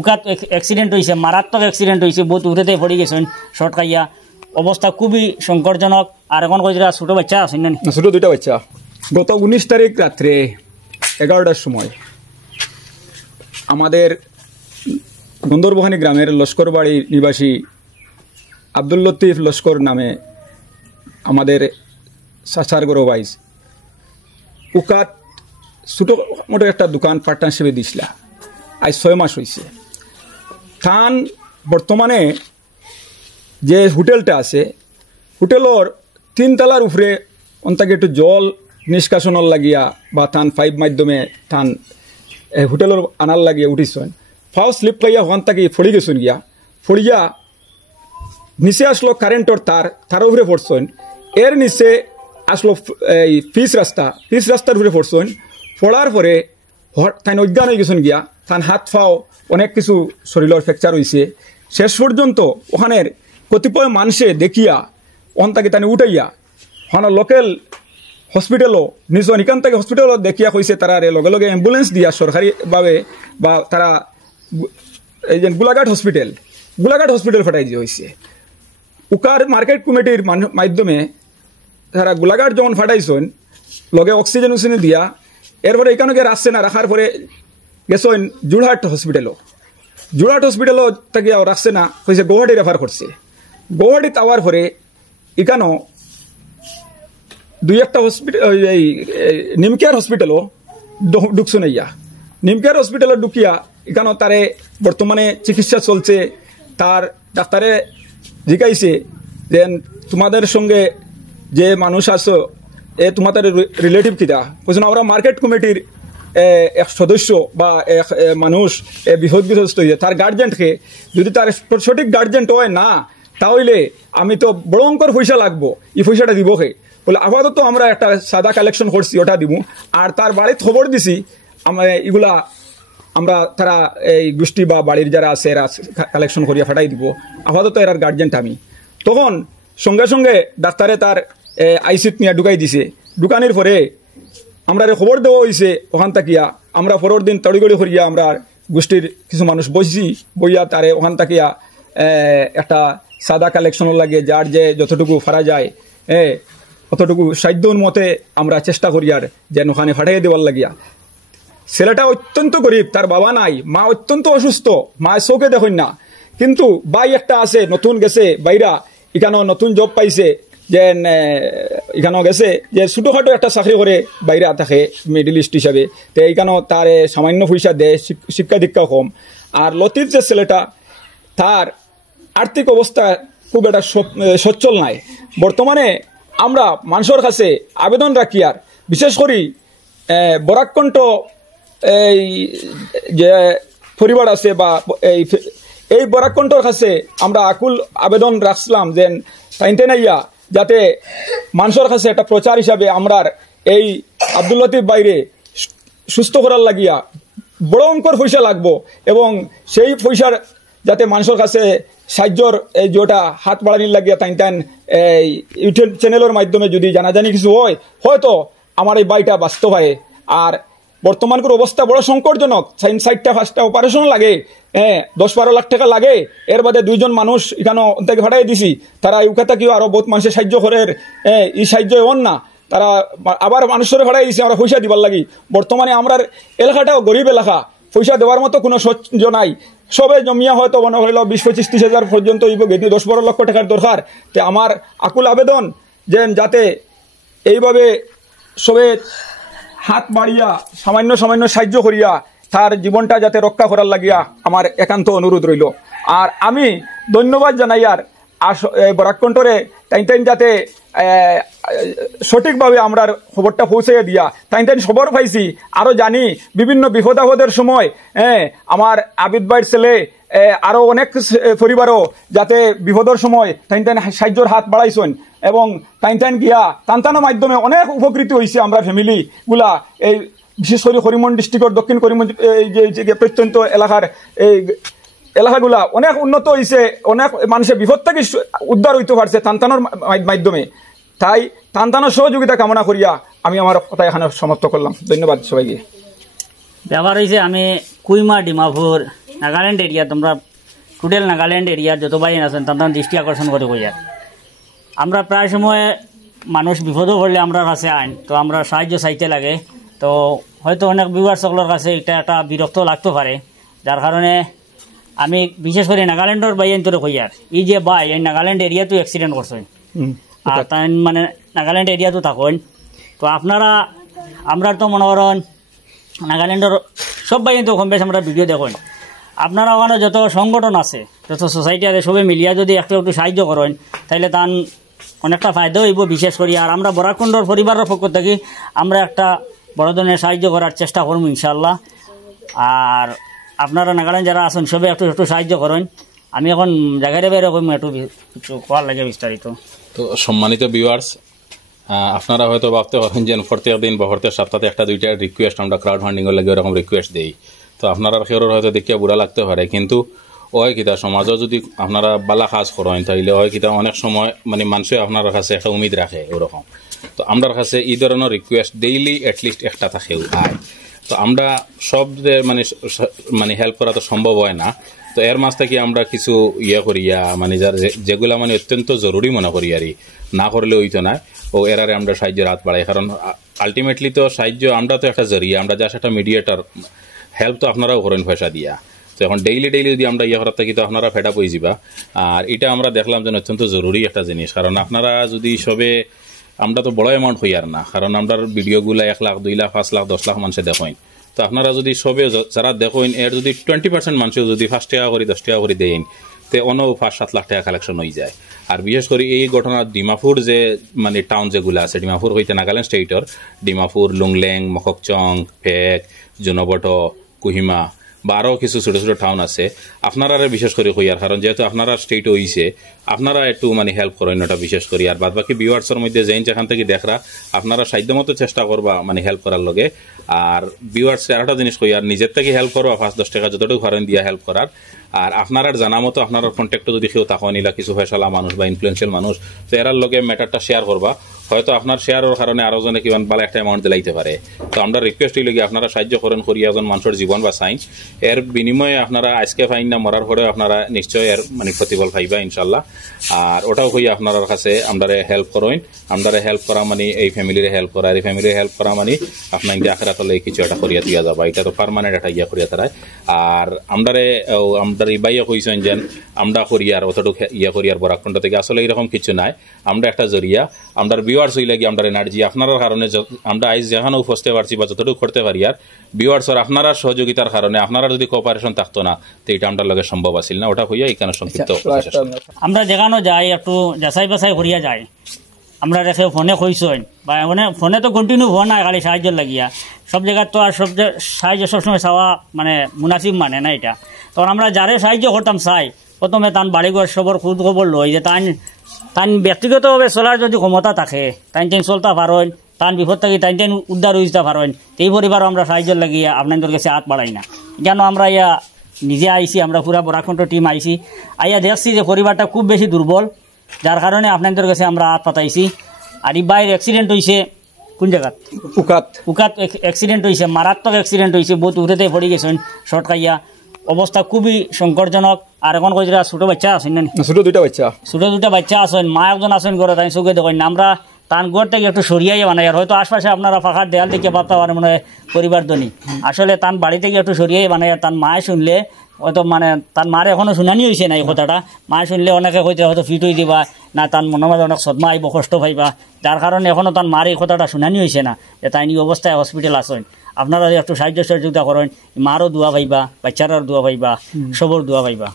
উকাত accident হয়েছে, মারাত্মক accident হয়েছে, বহুত উঠেতে পড়ে গেছেন শর্ট খাইয়া, অবস্থা খুবই সংকটজনক। আর এখন কইরা ছোটো বাচ্চা আছেন না? ছোটো দুইটা বাচ্চা। গত 19 তারিখ রাত্রে 11টার সময় আমাদের গন্দরবহানি গ্রামের লস্করবাড়ি নিবাসী আব্দুল লতিফ লস্কর নামে আমাদের চাচার গরো বাইস উকাত ছোটো মোটো একটা দোকান পার্টনারশিপে দিছিলা। আজ 6 মাস হয়েছে। থান বর্তমানে যে হোটেলটা আছে, হোটেলের 3 তলার উপরে অন্তাকে একটু জল নিষ্কাশনের লাগিয়া বা থান পাইপ মাধ্যমে থান হোটেলের আনার লাগিয়ে উঠিছেন। ফাও স্লিপ খাইয়া হন তাকে ফড়ি গেছেন গিয়া, ফড়িয়া নিচে আসলো কারেন্টর তার উপরে পড়ছেন। এর নিচে আসলো এই পিচ রাস্তার উপরে পড়ছেন। পড়ার পরে তাই অজ্ঞান হয়ে গেছেন গিয়া, তান হাত ফাও অনেক কিছু শরীরের ফ্র্যাকচার হয়েছে। শেষ পর্যন্ত ওখানের কতিপয় মানুষে দেখিয়া অন্তাকে তাই উঠাইয়া ওখানে লোকাল হসপিটালও নিজ নিকান থেকে হসপিটালও দেখিয়া কইছে তারা লগে লগে অ্যাম্বুলেন্স দিয়া সরকারিভাবে বা তারা এই যে গোলাঘাট হসপিটাল ফাটাই দিয়ে হয়েছে। উকার মার্কেট কমিটির মাধ্যমে তারা গোলাঘাট যখন ফাটাইছেন লগে অক্সিজেন দিয়া এরপরে এখানে আসছে না, রাখার পরে গেছেন যোরহাট হসপিটালও তাকে রাখছে না, হয়েছে গৌহাটি রেফার করছে। গৌহাটিতে আওয়ার পরে এখানেও 2-1টা হসপিটাল এই নিমকেয়ার হসপিটালও ঢুকছো নাইয়া। নিমকেয়ার হসপিটালে ঢুকিয়া এখানেও তারে বর্তমানে চিকিৎসা চলছে। তার ডাক্তারে জিজ্ঞাইছে যে তোমাদের সঙ্গে যে মানুষ আছো তোমাদের রিলেটিভ কিটা, বলছেন আমরা মার্কেট কমিটির এক সদস্য বা এক মানুষ বিপদগ্রস্ত হয়েছে, তার গার্জেন্টকে যদি তার সঠিক গার্জেন্ট হয় না তাহলে আমি তো বড় অঙ্কর পয়সা লাগবো, এই পয়সাটা দিব কে বলে আপাতত আমরা একটা সাদা কালেকশন করছি ওটা দিব। আর তার বাড়িতে খবর দিছি এগুলা আমরা তারা এই গোষ্ঠী বা বাড়ির যারা আছে এরা কালেকশন করিয়া ফাটাই দিব, আপাতত এরার গার্জেন্ট আমি। তখন সঙ্গে সঙ্গে ডাক্তারে তার আইসিউত নিয়ে ঢুকাই দিছে। ঢুকানির পরে আমরা খবর দেওয়া হয়েছে ওখান থাকিয়া। আমরা পরের দিন তড়িগড়ি করিয়া আমরা গোষ্ঠীর কিছু মানুষ বইয়া তারে ওখান থাকিয়া একটা সাদা কালেকশনের লাগে যার যে যতটুকু ফারা যায় অতটুকু সাধ্যর মতে আমরা চেষ্টা করি আর যেন ওখানে ফাটাইয়া দেওয়ার লাগিয়া। ছেলেটা অত্যন্ত গরিব, তার বাবা নাই, মা অত্যন্ত অসুস্থ, মা চোখে দেখেন না, কিন্তু ভাই একটা আছে নতুন গেছে বাইরা, এখানেও নতুন জব পাইছে, যে এখানেও গেছে যে ছোটোখাটো একটা চাকরি করে বাইরে থাকে মিডল ইস্ট হিসাবে। তো এইখানেও তার সামান্য পয়সা দেয়, শিক্ষা দীক্ষা কম। আর লতিফ যে ছেলেটা তার আর্থিক অবস্থা খুব একটা সচ্ছল নাই। বর্তমানে আমরা মানুষের কাছে আবেদন রাখি আর বিশেষ করে বরাককণ্ঠ এই যে পরিবার আছে বা এই বরাককণ্ঠর কাছে আমরা আকুল আবেদন রাখছিলাম যে তাইতে নাইয়া যাতে মানুষের কাছে একটা প্রচার হিসাবে আমরা এই আব্দুল লতিফ বাইরে সুস্থ করার লাগিয়া বড় অঙ্কর পয়সা লাগবো এবং সেই পয়সার যাতে মানুষের কাছে সাহায্যর এই যেটা হাত বাড়ানির লাগিয়া তাইন এই ইউটিউব চ্যানেলের মাধ্যমে যদি জানাজানি কিছু হয় হয়তো আমার এই বাইটা বাঁচতে পারে। আর বর্তমানকার অবস্থা বড় সংকটজনক, 4-5টা অপারেশন লাগে, 10-12 লাখ টাকা লাগে। এর বাদে 2জন মানুষ এখানে থেকে ফাটাই দিছি, তারা ইউকাতা কেউ আরো বহুত মানুষের সাহায্য করে, এই সাহায্য এমন না তারা আবার মানুষের ফাটাই দিছি আমরা পয়সা দিবার লাগি। বর্তমানে আমরা এলাকাটাও গরিব এলাকা, পয়সা দেওয়ার মতো কোনো সহ্য নাই। সবে জমিয়া হয়তো মনে হইল 20-25-30 হাজার পর্যন্ত 10-12 লক্ষ টাকার দরকার। তো আমার আকুল আবেদন যে যাতে এইভাবে সবে হাত বাড়িয়া সামান্য সাহায্য করিয়া তার জীবনটা যাতে রক্ষা করার লাগিয়া আমার একান্ত অনুরোধ রইল। আর আমি ধন্যবাদ জানাই আর বরাককণ্ঠরে তাইন যাতে সঠিকভাবে আমরা খবরটা পৌঁছে দিয়া তাইন খবর পাইছি। আরও জানি বিভিন্ন বিপদ আপদের সময় আমার আবিদ ভাইয়ের ছেলে আরও অনেক পরিবারও যাতে বিপদের সময় তাইন সাহায্যের হাত বাড়াইছেন এবং তাইন গিয়া তান্তানোর মাধ্যমে অনেক উপকৃত হয়েছে আমরা ফ্যামিলিগুলা। এই বিশেষ করে করিমগঞ্জ ডিস্ট্রিক্টের দক্ষিণ করিমগঞ্জ যে প্রত্যন্ত এলাকার এই এলাকাগুলা অনেক উন্নত হয়েছে, অনেক মানুষের বিপদ থেকে উদ্ধার হইতে পারছে তান্তানোর মাধ্যমে। তাই তান্তানোর সহযোগিতা কামনা করিয়া আমি আমার কথা এখানে সমাপ্ত করলাম। ধন্যবাদ সবাইকে। ব্যাপার হয়েছে আমি কুইমা ডিমাপুর নাগাল্যান্ড এরিয়া তোমরা টোটাল নাগাল্যান্ড এরিয়ার যত বাইন আছেন তাদের দৃষ্টি আকর্ষণ করে কইয়া আমরা প্রায় সময় মানুষ বিপদও পড়লে আমরা কাছে আইন তো আমরা সাহায্য চাইতে লাগে তো হয়তো অনেক ভিউয়ার সকলের কাছে এটা একটা বিরক্ত লাগতে পারে যার কারণে আমি বিশেষ করে নাগাল্যান্ডের বাইন তোরে কইয়ার এই যে বাই এই নাগাল্যান্ড এরিয়াতে অ্যাক্সিডেন্ট করছেন আর তাই মানে নাগাল্যান্ড এরিয়াতে থাকেন তো আপনারা আমরা তো মনে করেন নাগাল্যান্ডের সব বাইন তো কম বেশ আমরা ভিডিও দেখুন আপনারা ওখানে যত সংগঠন আছে যত সোসাইটি আছে সবাই মিলিয়া যদি একটু একটু সাহায্য করেন তাহলে তার অনেকটা ফায়দা হইব বিশেষ করি আর আমরা বরাককুণ্ডর পরিবারের পক্ষ থেকে আমরা একটা বড় ধরনের সাহায্য করার চেষ্টা করবো ইনশাল্লাহ আর আপনারা নাগাল্যান্ড যারা আছেন সবাই একটু একটু সাহায্য করেন আমি এখন জায়গায় বেরো করবো একটু কিছু করার লাগে বিস্তারিত তো সম্মানিত ভিউয়ার্স আপনারা হয়তো ভাবতে পারেন যে প্রত্যেক দিন বা প্রত্যেক সপ্তাহে একটা দুইটা রিকোয়েস্ট আমরা ক্রাউড ফান্ডিংয়ের লাগে ওরকম রিকোয়েস্ট দিই তো আপনারা সেওর হয়তো দেখিয়া বুড়া লাগতে পারে কিন্তু ওই কিতা সমাজও যদি আপনারা বালা কাজ করেন তাইলে ওই কিতা অনেক সময় মানে মানুষে আপনার কাছে একটা উমিদ রাখে ওরকম তো আমার কাছে এই ধরনের রিকোয়েস্ট ডেইলি অ্যাটলিস্ট একটা থাকেও আয় তো আমরা সব মানে হেল্প করা তো সম্ভব হয় না তো এর মাঝ থেকে আমরা কিছু করিয়া মানে যার যেগুলা মানে অত্যন্ত জরুরি মনে করি আর না করলে হইতো না ও এরারে আমরা সাহায্যের হাত বাড়াই কারণ আলটিমেটলি তো সাহায্য আমরা তো একটা জরিয়া আমরা যা একটা মিডিয়েটার হেল্প তো আপনারাও করেন পয়সা দিয়া তো এখন ডেইলি যদি আমরা করার থাকি তো আপনারা ফেড আপ হয়ে যাবা আর এটা আমরা দেখলাম যে অত্যন্ত জরুরি একটা জিনিস কারণ আপনারা যদি সবে আমরা তো বড় অ্যামাউন্ট হই আর না কারণ আমরা ভিডিওগুলো 1 লাখ 2 লাখ 5 লাখ 10 লাখ মানুষে দেখেন তো আপনারা যদি সবে যারা দেখেন এর যদি 20% মানুষেও যদি 5 টাকা করে 10 টাকা করে দেন তে অন্য 5-7 লাখ টাকা কালেকশন হয়ে যায় আর বিশেষ করে এই ঘটনা ডিমাপুর যে মানে টাউন যেগুলো আছে ডিমাপুর হইতে নাগাল্যান্ড স্টেটর ডিমাপুর লুংলেং মককচং ফেক জুনবট কুহিমা বা আরও কিছু ছোটো ছোটো টাউন আছে আপনারা বিশেষ করে কইয়ার কারণ যেহেতু আপনারা স্টেট হইছে আপনারা একটু মানে হেল্প করেন ওটা বিশেষ করি আর বাদ বাকি ভিউয়ার্সের মধ্যে যেন যেখান থেকে দেখরা আপনারা সাধ্যমতো চেষ্টা করবা মানে হেল্প করার লগে আর ভিউয়ার্স আরেকটা জিনিস কইয়ার নিজের থেকে হেল্প করবা 5-10 টাকা যতটুকু পারেন দিয়া হেল্প করার আর আপনার জানা মতো আপনার কন্ট্যাক্টও যদি কেউ তাকে নিলা কিছু ফেসলা মানুষ বা ইনফ্লুয়েন্সিয়াল মানুষ তো এরার লগে ম্যাটারটা শেয়ার করবা হয়তো আপনার শেয়ারের কারণে আরো জনে কিমান ভালো একটা অ্যামাউন্ট দিলাইতে পারে তো আমরা রিকোয়েস্ট হইলে আপনারা সাহায্য করেন করিয়া একজন মানুষের জীবন বাঁচাইন এর বিনিময়ে আপনারা আজকে ফাইন না মরার পরেও আপনারা নিশ্চয়ই এর মানে প্রতিফল পাইবা ইনশাল্লাহ আর ওটাও হইয়া আপনার কাছে আমরা হেল্প করেন আমরা হেল্প করা মানে এই ফ্যামিলির হেল্প করা এই ফ্যামিলির হেল্প করা মানে আপনার আখেরাত হলে কিছু একটা করিয়া দিয়া যাবা এটা তো পার্মানেন্ট একটা করিয়া তারাই আর আমরা ইবাইয়া কইছেন যে আমরা করিয়ার অতটুকু করিয়ার বরাককুণ্ড থেকে আসলে এরকম কিছু নাই আমরা একটা জরিয়া আমরা ভিউয়ার্স হইলে কি আমরা এনার্জি আপনার কারণে আমরা আইজ যেখানে উপস্থিত পারছি বা যতটুকু করতে পারি আর ভিউয়ার্সর আপনারা সহযোগিতার কারণে আপনারা যদি কোঅপারেশন থাকতো না তো এটা আমরা লগে সম্ভব আছিল না ওটা হইয়া এখানে সংক্ষিপ্ত আমরা যেখানে যাই একটু যাচাই বাছাই করিয়া যাই আমরা রেখে ফোনে কইসেন বা ফোনে তো কন্টিনিউ হওয়া না খালি সাহায্য লাগিয়া সব জায়গায় তো আর সব সাহায্য সবসময় চাওয়া মানে মুনাসিব মানে না এটা তখন আমরা যারে সাহায্য করতাম চাই প্রথমে তান বাড়িঘর সবর খোঁজ খবর লই যে তান ব্যক্তিগতভাবে চলার যদি ক্ষমতা থাকে তাই চলতে পারেন তান বিপদ থাকি তাই উদ্ধার হইতে পারেন এই পরিবারও আমরা সাহায্য লাগিয়া আপনাদের কাছে হাত বাড়াই না কেন আমরা ইয়া নিজে আইসি আমরা পুরা বরাককুণ্ড টিম আইসি আইয়া দেখছি যে পরিবারটা খুব বেশি দুর্বল যার কারণে আপনাদের কাছে আমরা হাত পাতাইছি আর এই বাইরে অ্যাক্সিডেন্ট হয়েছে কোন জায়গাত উকাত অ্যাক্সিডেন্ট হয়েছে মারাত্মক অ্যাক্সিডেন্ট হয়েছে বহুত উঠেতে পড়ে গেছেন শর্ট খাইয়া অবস্থা খুবই সংকটজনক আর এখন কইরা ছোটো বাচ্চা আছেন না ছোটো দুটা বাচ্চা আছেন মা একজন আছেন ঘরে তাই চোখে দেখেন আমরা তার ঘর থেকে একটু সরিয়াই বানাই আর হয়তো আশপাশে আপনারা ফাঁকার দেয়াল থেকে ভাবতে পারেন মনে হয় পরিবার ধনী আসলে তার বাড়ি থেকে একটু সরিয়াই বানাই আর তার মায়ে শুনলে হয়তো মানে তার মার এখনো শুনানি হয়েছে না এই কথাটা মায়ে শুনলে অনেকে হয়তো হয়তো ফিট হয়ে দিবা না তার মনে মাঝে অনেক সদমা আইব কষ্ট পাইবা যার কারণে এখনো তার মার এই কথাটা শুনানি হয়েছে না যে তাই নিয়ে অবস্থায় হসপিটাল আসেন আপনারা একটু সাহায্য সহযোগিতা করেন মারও দোয়া পাইবা বাচ্চারাও দোয়া পাইবা সবর দোয়া পাইবা